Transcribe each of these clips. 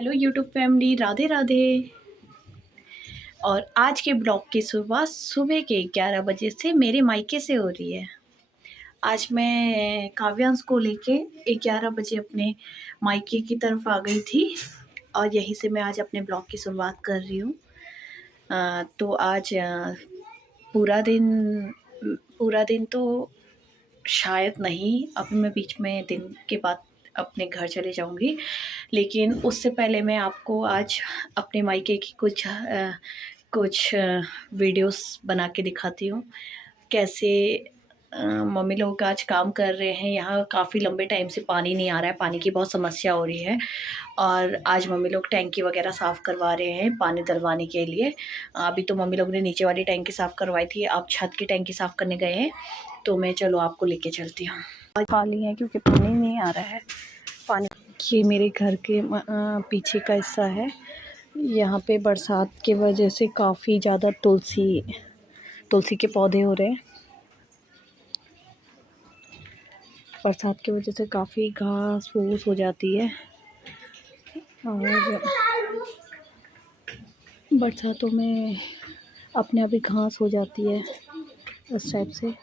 Hello YouTube family, Radhe Radhe. और आज के ब्लॉग की शुरुआत सुबह के 11 बजे से मेरे मायके से हो रही है। आज मैं काव्यांश को लेके 11 बजे अपने मायके की तरफ आ गई थी और यहीं से मैं आज अपने ब्लॉग की शुरुआत कर रही हूँ। तो आज पूरा दिन तो शायद नहीं, अभी मैं बीच में दिन के बाद अपने घर चले जाऊंगी, लेकिन उससे पहले मैं आपको आज अपने मायके की कुछ वीडियोस बना के दिखाती हूँ। कैसे मम्मी लोग आज काम कर रहे हैं। यहाँ काफ़ी लंबे टाइम से पानी नहीं आ रहा है, पानी की बहुत समस्या हो रही है और आज मम्मी लोग टैंकी वगैरह साफ़ करवा रहे हैं पानी डलवाने के लिए। अभी तो मम्मी लोग ने नीचे वाली टैंकी साफ़ करवाई थी, अब छत की टैंकी साफ़ करने गए हैं। तो मैं चलो आपको लेके चलती हूँ। खाली है क्योंकि पानी नहीं आ रहा है। पानी ये मेरे घर के पीछे का हिस्सा है। यहाँ पे बरसात की वजह से काफ़ी ज़्यादा तुलसी के पौधे हो रहे हैं। बरसात की वजह से काफ़ी घास फूस हो जाती है और बरसातों में अपने आप ही घास हो जाती है इस टाइप से।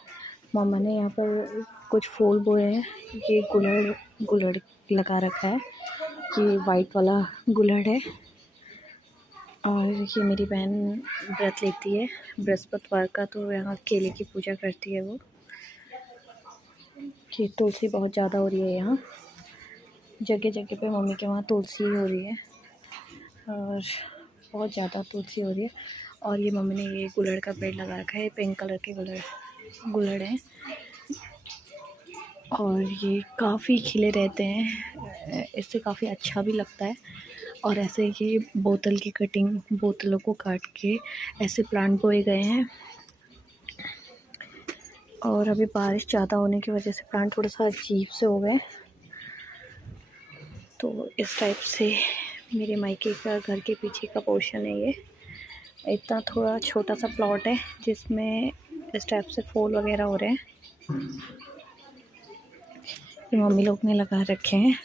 मम्मा ने यहाँ पर कुछ फूल बोए हैं। ये गुलड़ लगा रखा है, ये वाइट वाला गुलड़ है। और ये मेरी बहन व्रत लेती है बृहस्पतिवार का, तो यहाँ केले की पूजा करती है वो। ये तुलसी बहुत ज़्यादा हो रही है यहाँ, जगह जगह पे मम्मी के वहाँ तुलसी हो रही है और बहुत ज़्यादा तुलसी हो रही है। और ये मम्मी ने ये गुलड़ का पेड़ लगा रखा है, पिंक कलर के गुलड़ हैं और ये काफ़ी खिले रहते हैं, इससे काफ़ी अच्छा भी लगता है। और ऐसे ये बोतलों को काट के ऐसे प्लांट बोए गए हैं। और अभी बारिश ज़्यादा होने की वजह से प्लांट थोड़ा सा अजीब से हो गए। तो इस टाइप से मेरे मायके का घर के पीछे का पोर्शन है। ये इतना थोड़ा छोटा सा प्लॉट है जिसमें इस टाइप से फूल वगैरह हो रहे हैं। ये मम्मी लोग ने लगा रखे हैं।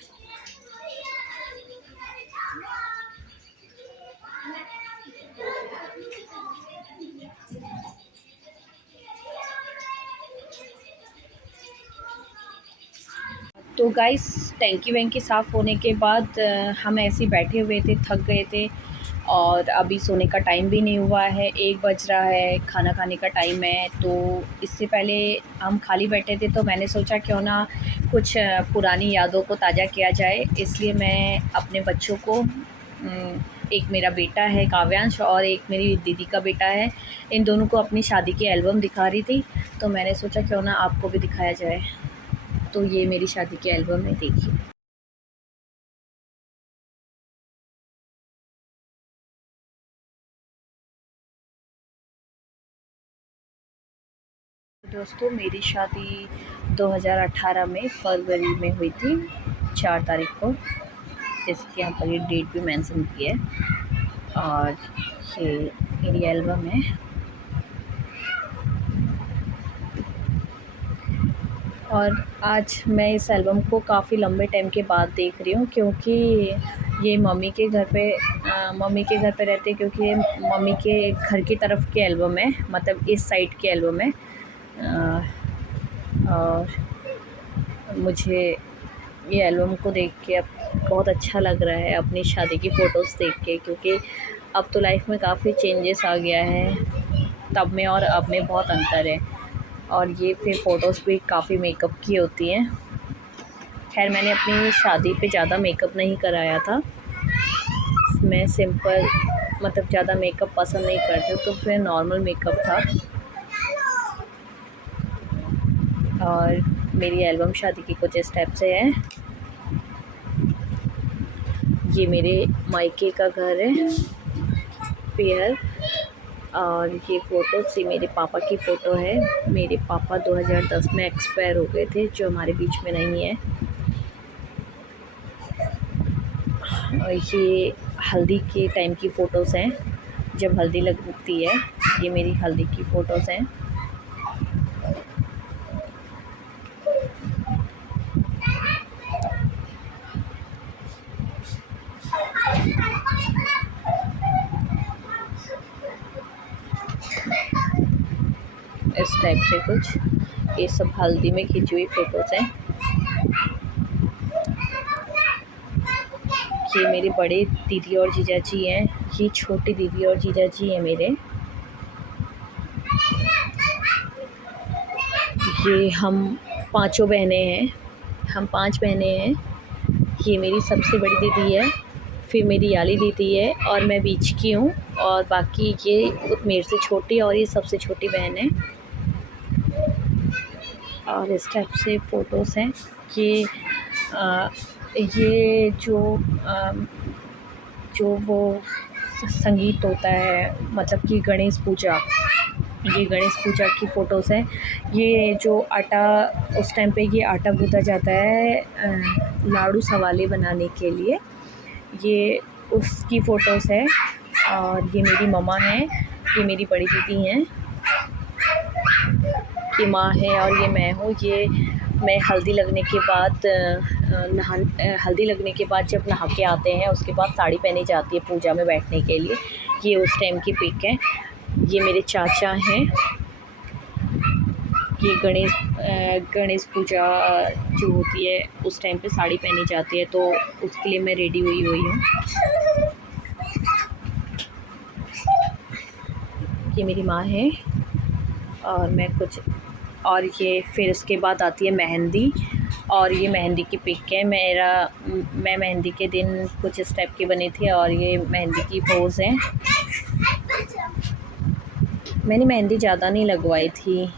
तो गाइस, टैंकी वैंकी साफ़ होने के बाद हम ऐसे ही बैठे हुए थे, थक गए थे और अभी सोने का टाइम भी नहीं हुआ है, 1 बज रहा है, खाना खाने का टाइम है। तो इससे पहले हम खाली बैठे थे तो मैंने सोचा क्यों ना कुछ पुरानी यादों को ताज़ा किया जाए। इसलिए मैं अपने बच्चों को, एक मेरा बेटा है काव्यांश और एक मेरी दीदी का बेटा है, इन दोनों को अपनी शादी की एल्बम दिखा रही थी। तो मैंने सोचा क्यों ना आपको भी दिखाया जाए। तो ये मेरी शादी की एल्बम है, देखिए। दोस्तों, मेरी शादी 2018 में फरवरी में हुई थी, 4 तारीख को, जैसे कि यहाँ पर ये डेट भी मेंशन की है। और ये मेरी एल्बम है। और आज मैं इस एल्बम को काफ़ी लंबे टाइम के बाद देख रही हूँ, क्योंकि ये मम्मी के घर पे रहते हैं, क्योंकि ये मम्मी के घर की तरफ की एल्बम है, मतलब इस साइड की एल्बम है। और मुझे ये एल्बम को देख के अब बहुत अच्छा लग रहा है, अपनी शादी की फ़ोटोज़ देख के, क्योंकि अब तो लाइफ में काफ़ी चेंजेस आ गया है, तब में और अब में बहुत अंतर है। और ये फिर फ़ोटोज़ भी काफ़ी मेकअप की होती हैं। खैर, मैंने अपनी शादी पे ज़्यादा मेकअप नहीं कराया था, मैं सिंपल, मतलब ज़्यादा मेकअप पसंद नहीं करती हूँ, तो फिर नॉर्मल मेकअप था। और मेरी एल्बम शादी की कुछ इस टाइप से है। ये मेरे मायके का घर है पियर। और ये फ़ोटो सी मेरे पापा की फ़ोटो है। मेरे पापा 2010 में एक्सपायर हो गए थे, जो हमारे बीच में नहीं है। और ये हल्दी के टाइम की फ़ोटोज़ हैं, जब हल्दी लगती है। ये मेरी हल्दी की फ़ोटोज़ हैं। इस टाइप से कुछ, ये सब हल्दी में खींची हुई फ़ोटोज़ हैं। ये मेरे बड़े दीदी और जीजा जी हैं, ये छोटी दीदी और जीजा जी हैं मेरे। ये हम पाँचों बहनें हैं, हम 5 बहनें हैं। ये मेरी सबसे बड़ी दीदी है, फिर मेरी याली दीदी है और मैं बीच की हूँ, और बाकी ये मेरे से छोटी और ये सबसे छोटी बहन है। और इस टाइप से फ़ोटोज़ हैं। ये जो वो संगीत होता है, मतलब कि गणेश पूजा, ये गणेश पूजा की फ़ोटोज़ हैं। ये जो आटा, उस टाइम पे ये आटा गूँथा जाता है लाड़ू सवाले बनाने के लिए, ये उसकी फ़ोटोज़ है। और ये मेरी मम्मा हैं, ये मेरी बड़ी दीदी हैं, ये माँ है और ये मैं हूँ। ये मैं हल्दी लगने के बाद हल्दी लगने के बाद जब नहा के आते हैं, उसके बाद साड़ी पहनी जाती है पूजा में बैठने के लिए। ये उस टाइम की पिक है। ये मेरे चाचा हैं। ये गणेश पूजा जो होती है उस टाइम पे साड़ी पहनी जाती है, तो उसके लिए मैं रेडी हुई हूँ। ये मेरी माँ है और मैं कुछ, और ये फिर उसके बाद आती है मेहंदी, और ये मेहंदी की पिक है। मैं मेहंदी के दिन कुछ इस टाइप की बनी थी, और ये मेहंदी की पोज़ है। मैंने मेहंदी ज़्यादा नहीं लगवाई थी।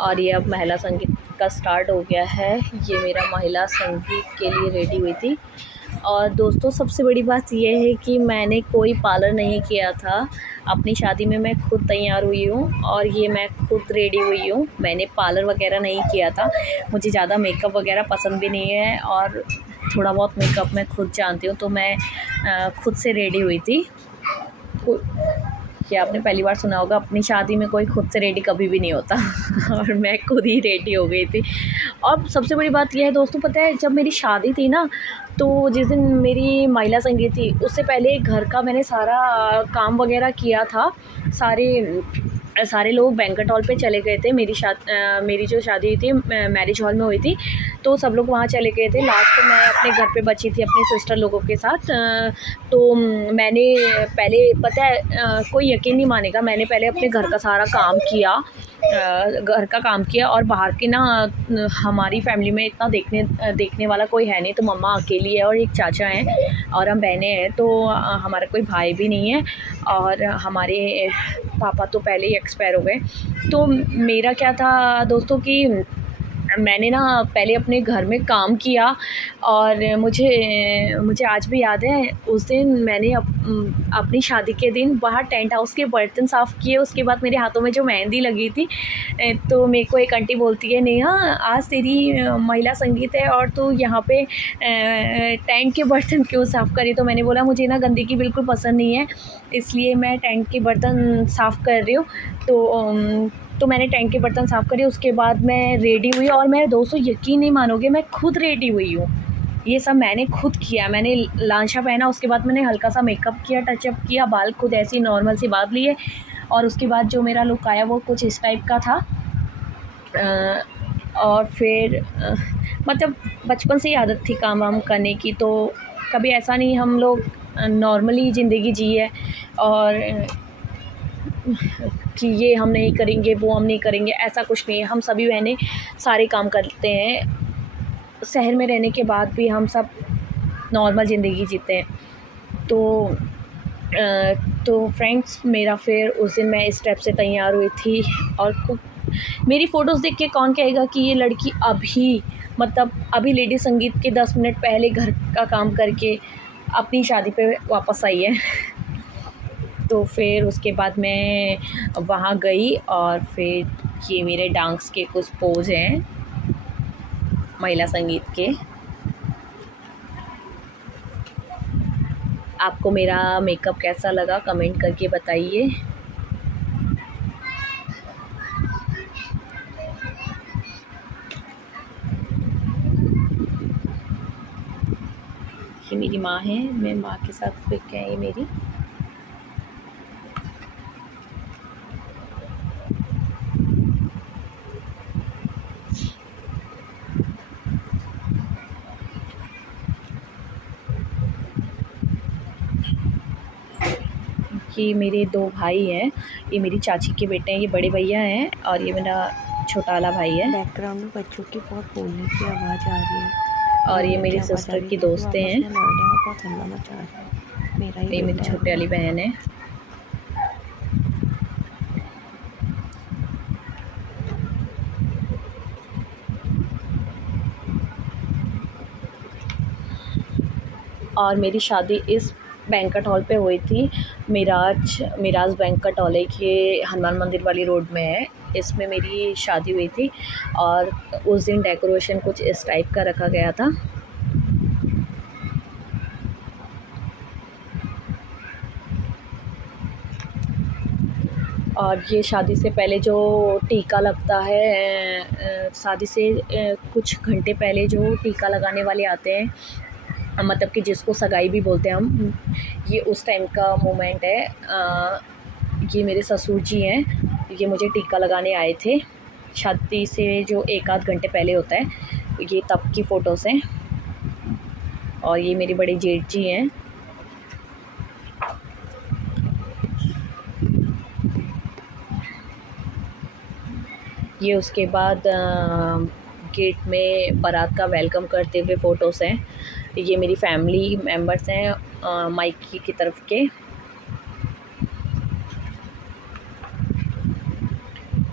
और ये अब महिला संगीत का स्टार्ट हो गया है। ये मेरा महिला संगीत के लिए रेडी हुई थी। और दोस्तों, सबसे बड़ी बात यह है कि मैंने कोई पार्लर नहीं किया था। अपनी शादी में मैं खुद तैयार हुई हूँ और ये मैं खुद रेडी हुई हूँ। मैंने पार्लर वगैरह नहीं किया था। मुझे ज़्यादा मेकअप वगैरह पसंद भी नहीं है, और थोड़ा बहुत मेकअप मैं खुद जानती हूँ, तो मैं खुद से रेडी हुई थी। कि आपने पहली बार सुना होगा, अपनी शादी में कोई खुद से रेडी कभी भी नहीं होता और मैं खुद ही रेडी हो गई थी। और सबसे बड़ी बात यह है दोस्तों, पता है, जब मेरी शादी थी ना, तो जिस दिन मेरी महिला संगीत थी, उससे पहले घर का मैंने सारा काम वगैरह किया था। सारे लोग बैंक्वेट हॉल पे चले गए थे। मेरी जो शादी हुई थी मैरिज हॉल में हुई थी, तो सब लोग वहाँ चले गए थे। लास्ट में मैं अपने घर पे बची थी अपने सिस्टर लोगों के साथ। तो मैंने पहले, पता है, कोई यकीन नहीं मानेगा, मैंने पहले अपने घर का सारा काम किया, घर का काम किया। और बाहर के ना, हमारी फैमिली में इतना देखने वाला कोई है नहीं, तो मम्मा अकेली है और एक चाचा हैं और हम बहनें हैं, तो हमारा कोई भाई भी नहीं है। और हमारे पापा तो पहले ही एक्सपायर हो गए। तो मेरा क्या था दोस्तों कि मैंने ना पहले अपने घर में काम किया, और मुझे आज भी याद है, उस दिन मैंने अपनी शादी के दिन बाहर टेंट हाउस के बर्तन साफ़ किए। उसके बाद मेरे हाथों में जो मेहंदी लगी थी, तो मेरे को एक आंटी बोलती है, नेहा, आज तेरी महिला संगीत है और तू यहाँ पे टेंट के बर्तन क्यों साफ़ करी? तो मैंने बोला, मुझे ना गंदगी बिल्कुल पसंद नहीं है, इसलिए मैं टेंट के बर्तन साफ़ कर रही हूँ। तो मैंने टैंक के बर्तन साफ़ करे। उसके बाद मैं रेडी हुई, और मैं दोस्तों यकीन नहीं मानोगे, मैं खुद रेडी हुई हूँ। ये सब मैंने खुद किया। मैंने लांचा पहना, उसके बाद मैंने हल्का सा मेकअप किया, टचअप किया, बाल खुद ऐसी नॉर्मल सी बांध लिए, और उसके बाद जो मेरा लुक आया वो कुछ इस टाइप का था। और फिर मतलब बचपन से ही आदत थी काम वाम करने की, तो कभी ऐसा नहीं, हम लोग नॉर्मली ज़िंदगी जी है, और कि ये हम नहीं करेंगे, वो हम नहीं करेंगे, ऐसा कुछ नहीं है। हम सभी बहनें सारे काम करते हैं। शहर में रहने के बाद भी हम सब नॉर्मल ज़िंदगी जीते हैं। तो फ्रेंड्स, मेरा फिर उस दिन मैं इस स्टेप से तैयार हुई थी, और मेरी फ़ोटोज़ देख के कौन कहेगा कि ये लड़की अभी लेडी संगीत के 10 मिनट पहले घर का काम करके अपनी शादी पे वापस आई है। तो फिर उसके बाद मैं वहाँ गई, और फिर ये मेरे डांस के कुछ पोज़ हैं महिला संगीत के। आपको मेरा मेकअप कैसा लगा कमेंट करके बताइए। ये मेरी माँ है, मैं माँ के साथ पिक है ये मेरी। ये मेरे 2 भाई हैं, ये मेरी चाची के बेटे हैं, ये बड़े भैया हैं और ये मेरा छोटा वाला भाई है। बैकग्राउंड में बच्चों की बहुत बोलने की आवाज़ आ रही है, और ये रोने की मेरी आवाज़ आ सिस्टर रही है, की क्योंकि वो दोस्तें आपस हैं। में लड़ रहे हैं और बहुत हल्ला मचा रहे हैं। मेरा ही ये मेरी बेटा है छोटी वो। वाली बहन है। और मेरी शादी इस बैंक्वेट हॉल पे हुई थी। मिराज बैंक्वेट हॉल है, ये हनुमान मंदिर वाली रोड में है। इसमें मेरी शादी हुई थी और उस दिन डेकोरेशन कुछ इस टाइप का रखा गया था। और ये शादी से पहले जो टीका लगता है, शादी से कुछ घंटे पहले जो टीका लगाने वाले आते हैं, मतलब कि जिसको सगाई भी बोलते हैं हम, ये उस टाइम का मोमेंट है। ये मेरे ससुर जी हैं, ये मुझे टीका लगाने आए थे शादी से जो 1 आध घंटे पहले होता है, ये तब की फ़ोटोज़ हैं। और ये मेरी बड़ी जेठ जी हैं। ये उसके बाद गेट में बारात का वेलकम करते हुए फ़ोटोज़ हैं। ये मेरी फैमिली मेम्बर्स हैं मायके की तरफ के।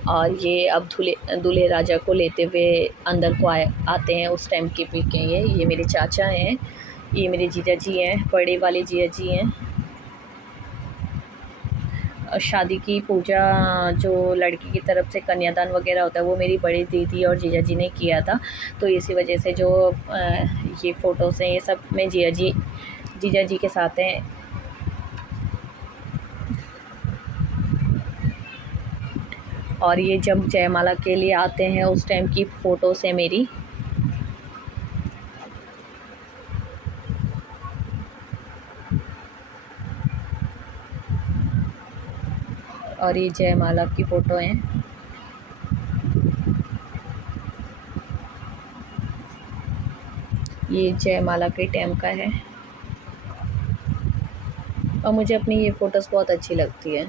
और ये अब दूल्हे राजा को लेते हुए अंदर को आते हैं, उस टाइम की पिक है ये मेरे चाचा हैं, ये मेरे जीजा जी हैं, बड़े वाले जीजा जी हैं। शादी की पूजा जो लड़की की तरफ से कन्यादान वगैरह होता है वो मेरी बड़ी दीदी और जीजा जी ने किया था, तो इसी वजह से जो ये फ़ोटोज़ हैं ये सब मैं जीजा जी के साथ हैं। और ये जब जयमाला के लिए आते हैं उस टाइम की फ़ोटोज़ हैं मेरी। और ये जयमाला की फ़ोटो हैं। ये जयमाला के टाइम का है और मुझे अपनी ये फ़ोटोज़ बहुत अच्छी लगती है।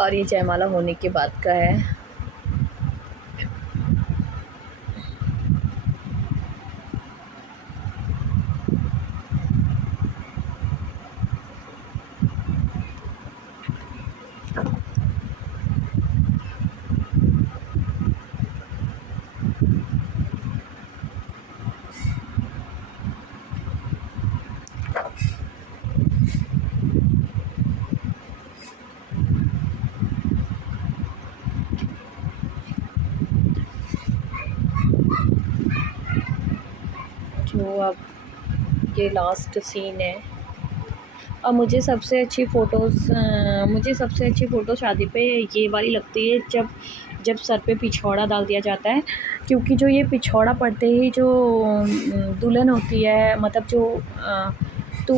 और ये जयमाला होने के बाद का है। तो अब ये लास्ट सीन है। और मुझे सबसे अच्छी फ़ोटो शादी पे ये वाली लगती है जब सर पे पिछौड़ा डाल दिया जाता है, क्योंकि जो ये पिछौड़ा पड़ते ही जो दुल्हन होती है, मतलब जो तो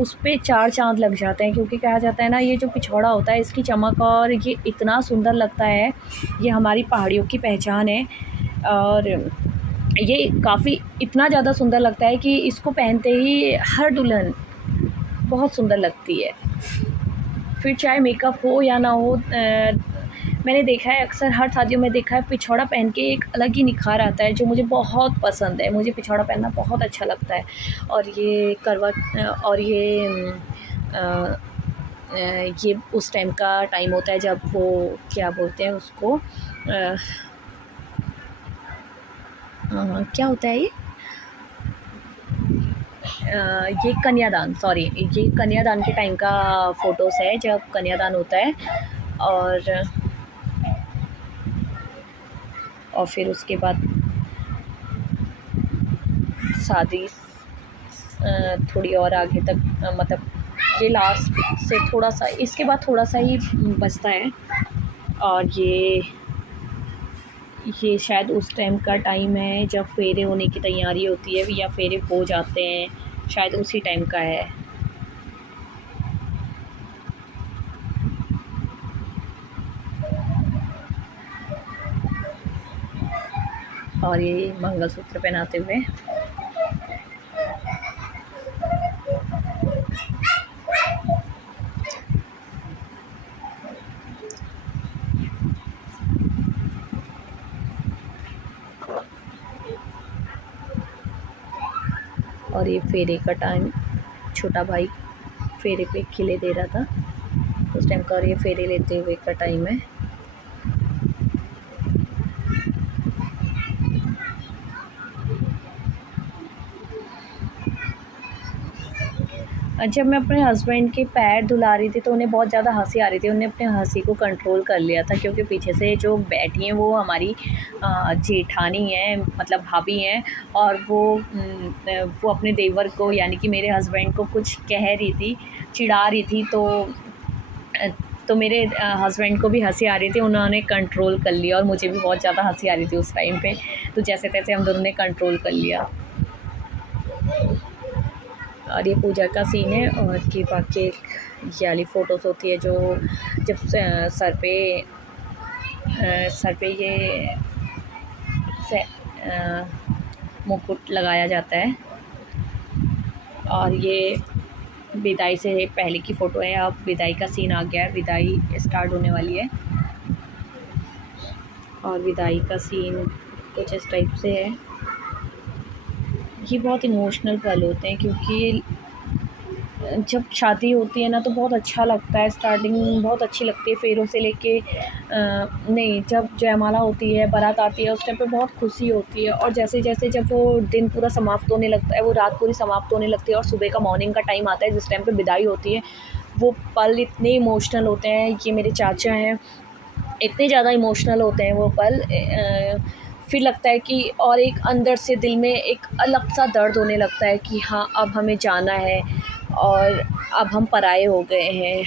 उस पे 4 चाँद लग जाते हैं, क्योंकि कहा जाता है ना ये जो पिछौड़ा होता है इसकी चमक और ये इतना सुंदर लगता है, ये हमारी पहाड़ियों की पहचान है। और ये काफ़ी इतना ज़्यादा सुंदर लगता है कि इसको पहनते ही हर दुल्हन बहुत सुंदर लगती है, फिर चाहे मेकअप हो या ना हो। मैंने देखा है, अक्सर हर शादियों में देखा है, पिछौड़ा पहन के एक अलग ही निखार आता है, जो मुझे बहुत पसंद है। मुझे पिछौड़ा पहनना बहुत अच्छा लगता है। और ये और ये उस टाइम का टाइम होता है जब वो क्या बोलते हैं उसको, क्या होता है ये कन्यादान, सॉरी, ये कन्यादान के टाइम का फ़ोटोज़ है जब कन्यादान होता है। और फिर उसके बाद शादी थोड़ी और आगे तक, मतलब ये लास्ट से थोड़ा सा, इसके बाद थोड़ा सा ही बचता है। और ये शायद उस टाइम का टाइम है जब फेरे होने की तैयारी होती है या फेरे हो जाते हैं, शायद उसी टाइम का है। और ये मंगलसूत्र पहनाते हुए, और ये फेरे का टाइम, छोटा भाई फेरे पे खिले दे रहा था उस टाइम का, और ये फेरे लेते हुए का टाइम है। जब मैं अपने हस्बैंड के पैर धुला रही थी तो उन्हें बहुत ज़्यादा हंसी आ रही थी। उन्होंने अपने हंसी को कंट्रोल कर लिया था, क्योंकि पीछे से जो बैठी हैं वो हमारी जेठानी हैं, मतलब भाभी हैं। और वो अपने देवर को, यानी कि मेरे हस्बैंड को कुछ कह रही थी, चिढ़ा रही थी। तो मेरे हस्बैंड को भी हंसी आ रही थी, उन्होंने कंट्रोल कर लिया, और मुझे भी बहुत ज़्यादा हंसी आ रही थी उस टाइम पे। तो जैसे तैसे हम दोनों ने कंट्रोल कर लिया। और ये पूजा का सीन है। और ये बाकी ये वाली फ़ोटोज़ होती है जो जब सर पे ये मुकुट लगाया जाता है। और ये विदाई से पहले की फ़ोटो है। अब विदाई का सीन आ गया है, विदाई स्टार्ट होने वाली है। और विदाई का सीन कुछ इस टाइप से है। ये बहुत इमोशनल पल होते हैं, क्योंकि जब शादी होती है ना तो बहुत अच्छा लगता है। स्टार्टिंग बहुत अच्छी लगती है, फेरों से लेके नहीं, जब जयमाला होती है, बारात आती है, उस टाइम पे बहुत खुशी होती है। और जैसे जैसे जब वो दिन पूरा समाप्त होने लगता है, वो रात पूरी समाप्त होने लगती है, और सुबह का मॉर्निंग का टाइम आता है जिस टाइम पे विदाई होती है, वो पल इतने इमोशनल होते हैं। ये मेरे चाचा हैं, इतने ज़्यादा इमोशनल होते हैं वो पल। फिर लगता है कि, और एक अंदर से दिल में एक अलग सा दर्द होने लगता है कि हाँ, अब हमें जाना है, और अब हम पराए हो गए हैं।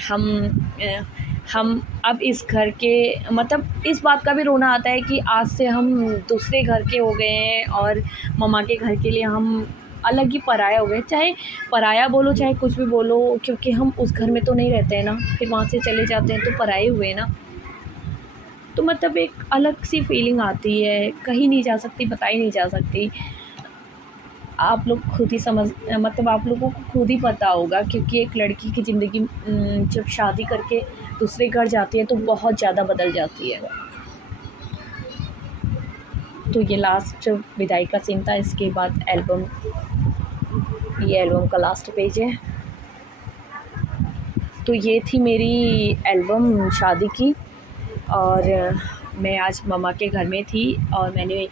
हम अब इस घर के, मतलब इस बात का भी रोना आता है कि आज से हम दूसरे घर के हो गए हैं, और मम्मा के घर के लिए हम अलग ही पराया हो गए। चाहे पराया बोलो, चाहे कुछ भी बोलो, क्योंकि हम उस घर में तो नहीं रहते हैं ना, फिर वहाँ से चले जाते हैं तो पराए हुए ना। तो मतलब एक अलग सी फीलिंग आती है, कहीं नहीं जा सकती, बताई नहीं जा सकती। आप लोग खुद ही मतलब आप लोगों को खुद ही पता होगा, क्योंकि एक लड़की की ज़िंदगी जब शादी करके दूसरे घर जाती है तो बहुत ज़्यादा बदल जाती है। तो ये लास्ट विदाई का सीन था। इसके बाद एल्बम, ये एल्बम का लास्ट पेज है। तो ये थी मेरी एल्बम शादी की। और मैं आज मम्मा के घर में थी, और मैंने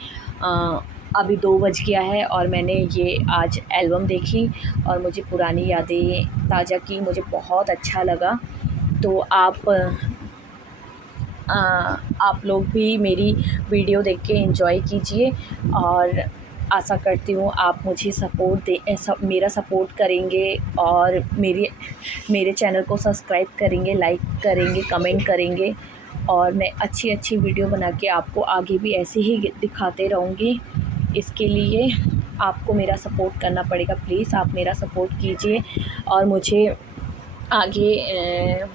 अभी 2 बज गया है, और मैंने ये आज एल्बम देखी और मुझे पुरानी यादें ताज़ा की, मुझे बहुत अच्छा लगा। तो आप लोग भी मेरी वीडियो देख के एंजॉय कीजिए, और आशा करती हूँ आप मुझे मेरा सपोर्ट करेंगे, और मेरे चैनल को सब्सक्राइब करेंगे, लाइक करेंगे, कमेंट करेंगे। और मैं अच्छी अच्छी वीडियो बना के आपको आगे भी ऐसे ही दिखाते रहूँगी। इसके लिए आपको मेरा सपोर्ट करना पड़ेगा। प्लीज़ आप मेरा सपोर्ट कीजिए, और आगे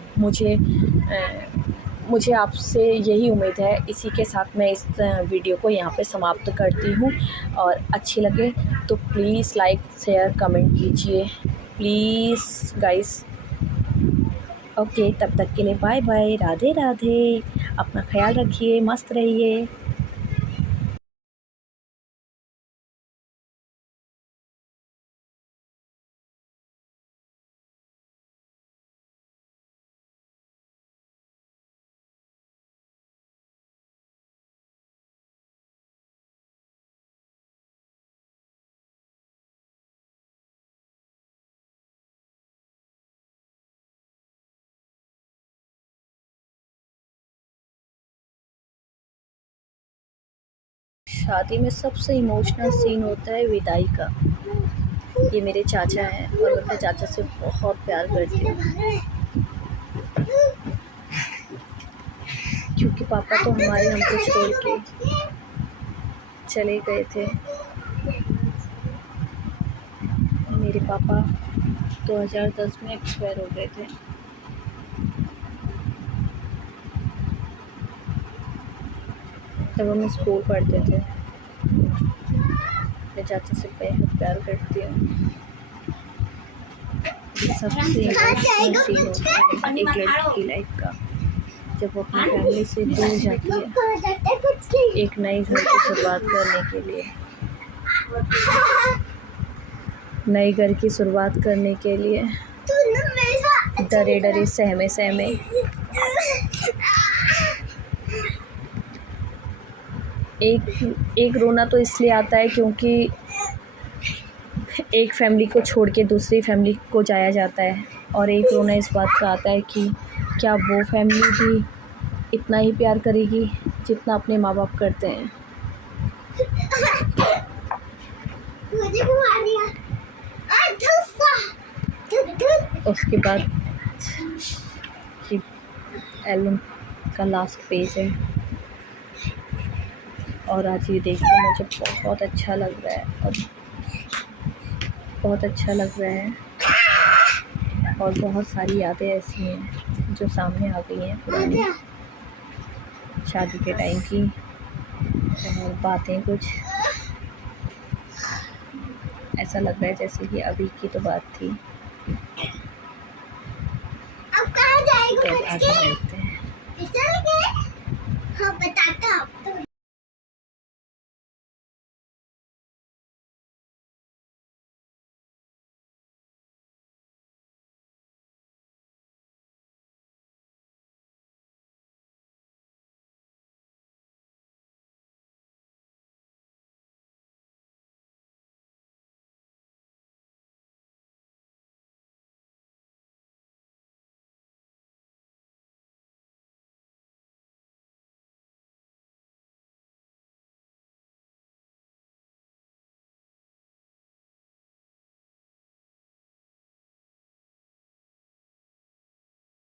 मुझे आपसे यही उम्मीद है। इसी के साथ मैं इस वीडियो को यहाँ पे समाप्त करती हूँ। और अच्छी लगे तो प्लीज़ लाइक, शेयर, कमेंट कीजिए प्लीज़ गाइस। ओके, तब तक के लिए बाय बाय, राधे राधे। अपना ख्याल रखिए, मस्त रहिए। शादी में सबसे इमोशनल सीन होता है विदाई का। ये मेरे चाचा हैं और मैं अपने चाचा से बहुत प्यार करती हूँ, क्योंकि पापा तो हमारे हमको छोड़ के चले गए थे। मेरे पापा 2010 में एक्सपायर हो गए थे। जब हम स्कूल पढ़ते थे। मैं चाचा से बेहद प्यार करती हूँ। सबसे इमोशनल सीन होता है एक लड़की की लाइफ का, जब वो अपनी फैमिली से दूर जाती है एक नए घर की शुरुआत करने के लिए, नए घर की शुरुआत करने के लिए डरे डरे सहमे सहमे एक रोना तो इसलिए आता है क्योंकि एक फैमिली को छोड़ के दूसरी फैमिली को जाया जाता है, और एक रोना इस बात का आता है कि क्या वो फैमिली भी इतना ही प्यार करेगी जितना अपने माँ बाप करते हैं। उसके बाद ये एल्बम का लास्ट पेज है, और आज ये देख के मुझे बहुत अच्छा लग रहा है, और बहुत अच्छा लग रहा है, और बहुत सारी यादें ऐसी हैं जो सामने आ गई हैं पुरानी शादी के टाइम की, और बातें कुछ ऐसा लग रहा है जैसे कि अभी की तो बात थी। अब आगे बढ़ते हैं।